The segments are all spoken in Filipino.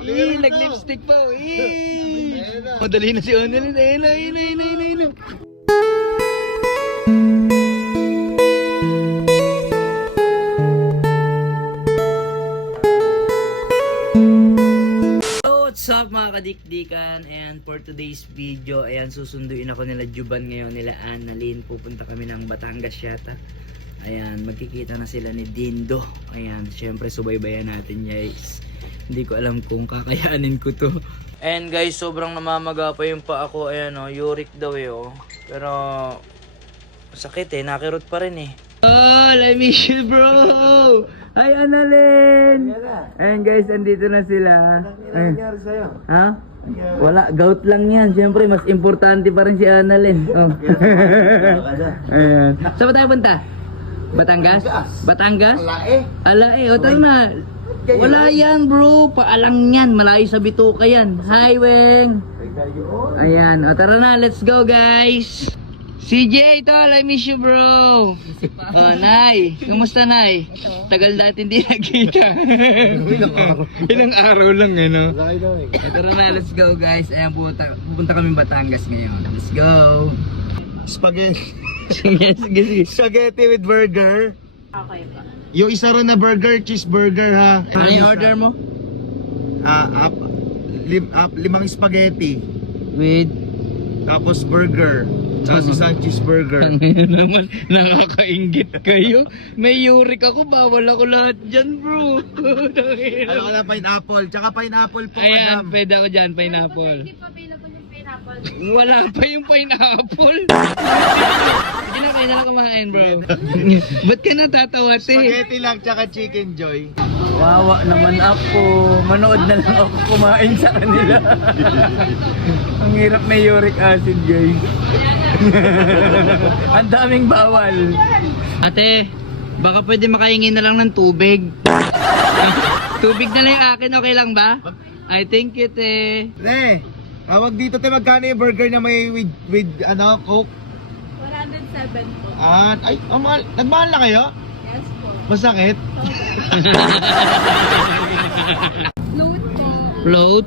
Nag-lipstick pa. Madali na si Annalyn. Ayun. What's up mga kadikdikan, and for today's video, ayan, susunduin ako nila Juban ngayon, nila Annalyn. Pupunta kami ng Batangas yata. Ayan, magkikita na sila ni Dindo. Ayan, syempre subaybayan natin guys. Hindi ko alam kung kakayanin ko to. And guys, sobrang namamaga pa yung pa ako. Ayan o, uric daw oh. Pero sakit nakirot pa rin Oh, I miss you bro. Hi Annalyn. Ayan guys, andito na sila. Nangyari sa'yo? Ha? Wala, gout lang yan. Siyempre, mas importante pa rin si Annalyn. Ayan. Saan ba tayo punta? Batangas? Batangas? Alae. O tara na. Wala yan bro. Paalang yan. Malayo sa bituka yan. Hi Weng. Ayan. O tara na. Let's go guys. CJ, tol, I miss you bro. Oh, Nay. Kumusta Nay? Tagal natin hindi nagkita. Ilang araw lang no? Tara na, let's go guys. Ayan, pupunta kami Batangas ngayon. Let's go. Spaghetti. Sige. Spaghetti with burger. Okay pa. Yung isa ron na burger, cheeseburger ha. Ano yung order mo? 5 spaghetti. With Tapos burger. Tapos isang cheeseburger. naman, nakakaingit kayo. May uric ako, bawal ako lahat dyan bro. Ano ka na, pineapple? Tsaka pineapple po, Ayan, madam. pwede ako dyan, pineapple. Hindi pa available yung pineapple. Wala pa yung pineapple. Sige na, kayo na lang kumain bro. Ba't ka natatawa Spaghetti lang, tsaka chicken joy. Wawa naman ako. Manood na lang ako kumain sa kanila. Ang hirap may uric acid guys. Ang daming bawal. Ate, baka pwede makahingi na lang ng tubig. Tubig na lang yung akin, okay lang ba? I think it Ne, tawag dito tayo, magkano yung burger na may with ano, Coke? 107 po. Ay, nagmahal na kayo? Yes po. Masakit? Float po. Float.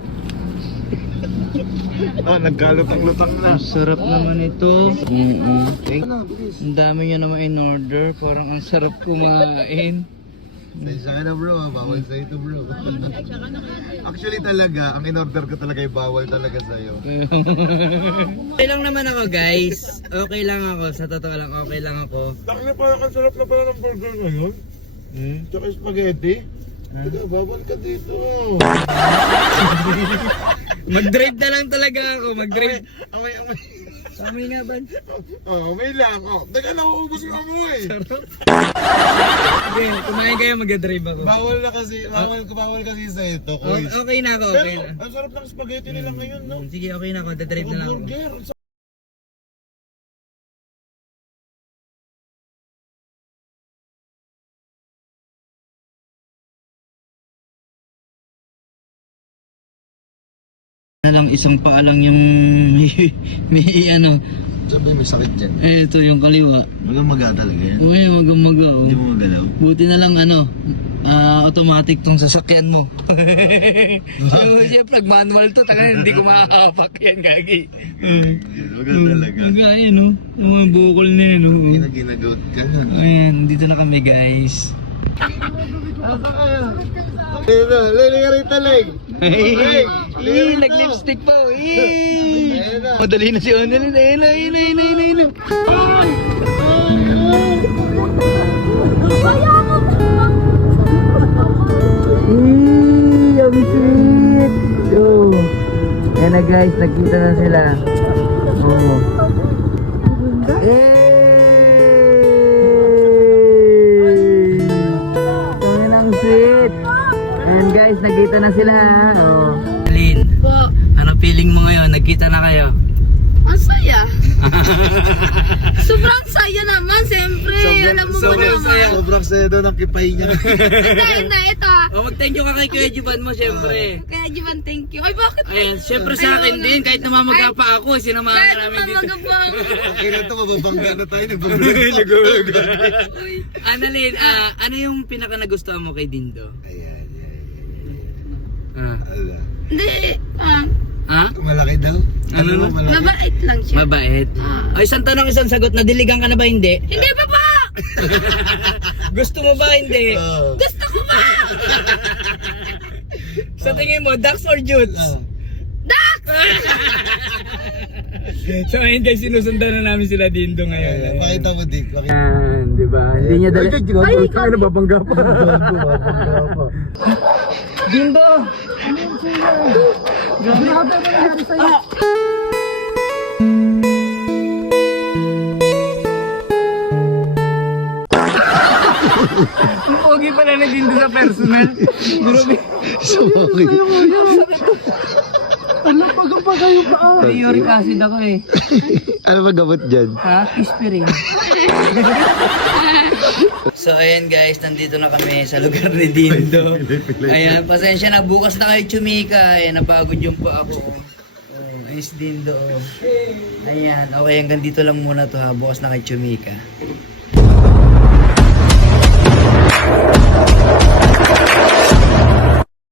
Nagkalutang-lutang na. Ang sarap naman ito. Bilis. Ang dami nyo naman in order. Parang ang sarap kumain. Sa na bro, bawal sa ito bro. Actually talaga, ang in-order ko talaga ay bawal talaga sa'yo. Okay lang naman ako guys. Okay lang ako. Sa totoo lang, okay lang ako. Takli pa, ang sarap na pala ng burger ngayon. Tsaka spaghetti. Teka, bawal ka dito. Mag-drive na lang talaga ako. Mag-drive. Amay. Samay nga ba? May lang. Teka, nauubos yung amoy. Okay, kumain kayo, mag-drive ako. Bawal kasi sa ito. Okay na ako, okay Pero, na. ang sarap ng spaghetti nila ngayon, no? Sige, okay na ako. Dadrive na lang ako. Burger. Na lang, isang paa lang yung may ano. Sabi may sakit dyan. Ito yung kaliwa. Maga talaga yan. Okay, maga. Hindi mo magalaw. Buti na lang automatic tong sasakyan mo. So, siyempre, manual to, hindi ko makakapak yan, gagi. Maga talaga. Maga, ayan o. Yung mga bukol na yan o. Ginagaot ka na. Ayan, dito na kami guys. Lele ka rin talag. Nag-lipstick pa o. Madali na si Annalyn. Ayun. Ang sweet. Yo. Ayan na guys, nagkita na sila. Oh. Ayan ang sweet. Ayan guys, nagkita na sila. Oh. Lynn, ano feeling mo ngayon? Nagkita na kayo? Ang saya. Sobrang saya naman, siyempre. Alam mo ba naman. Sobrang saya doon ang kipay niya. Hindi, ito Thank you ka kay Kuya Juban mo, siyempre. Kaya Juban, thank you. Ay, bakit? Ayan, siyempre sa akin din, kahit namamaga pa ako, sinamahan Kahit namin dito. mamagapang. Kaya ito, mababangga na tayo. Annalyn, ano yung pinaka nagustuhan mo kay Dindo? Ayan. Ah. Ala. Hindi, Ha? Malaki daw? Ano na? Malaki? mabait lang siya. Mabait. Ay, isang tanong, isang sagot. Nadiligan ka na ba hindi? Hindi pa pa! Gusto mo ba hindi? Oo. Gusto ko ba? Sa tingin mo, ducks or jutes? Dak! So ayun guys, sinusundan na namin sila Dindo ngayon. Ayan, pakita mo, Dick. Pakita. Ayan, di ba? Hindi niya dala. Ay, ikaw na babangga pa. Babangga pa. Dindo! Ang pogi pala na Dindo sa personal. Grabe. Sorry. Ano pa kayo ba? Uric acid ako eh. Ano ba gamot dyan? Ha? Aspirin. So ayun guys, nandito na kami sa lugar ni Dindo. Ayan, pasensya na, bukas na kayo chumika. Ayan, napagod yung pa ako. Oh, ayos Dindo. Ayan, okay, hanggang dito lang muna to ha. Bukas na kayo chumika.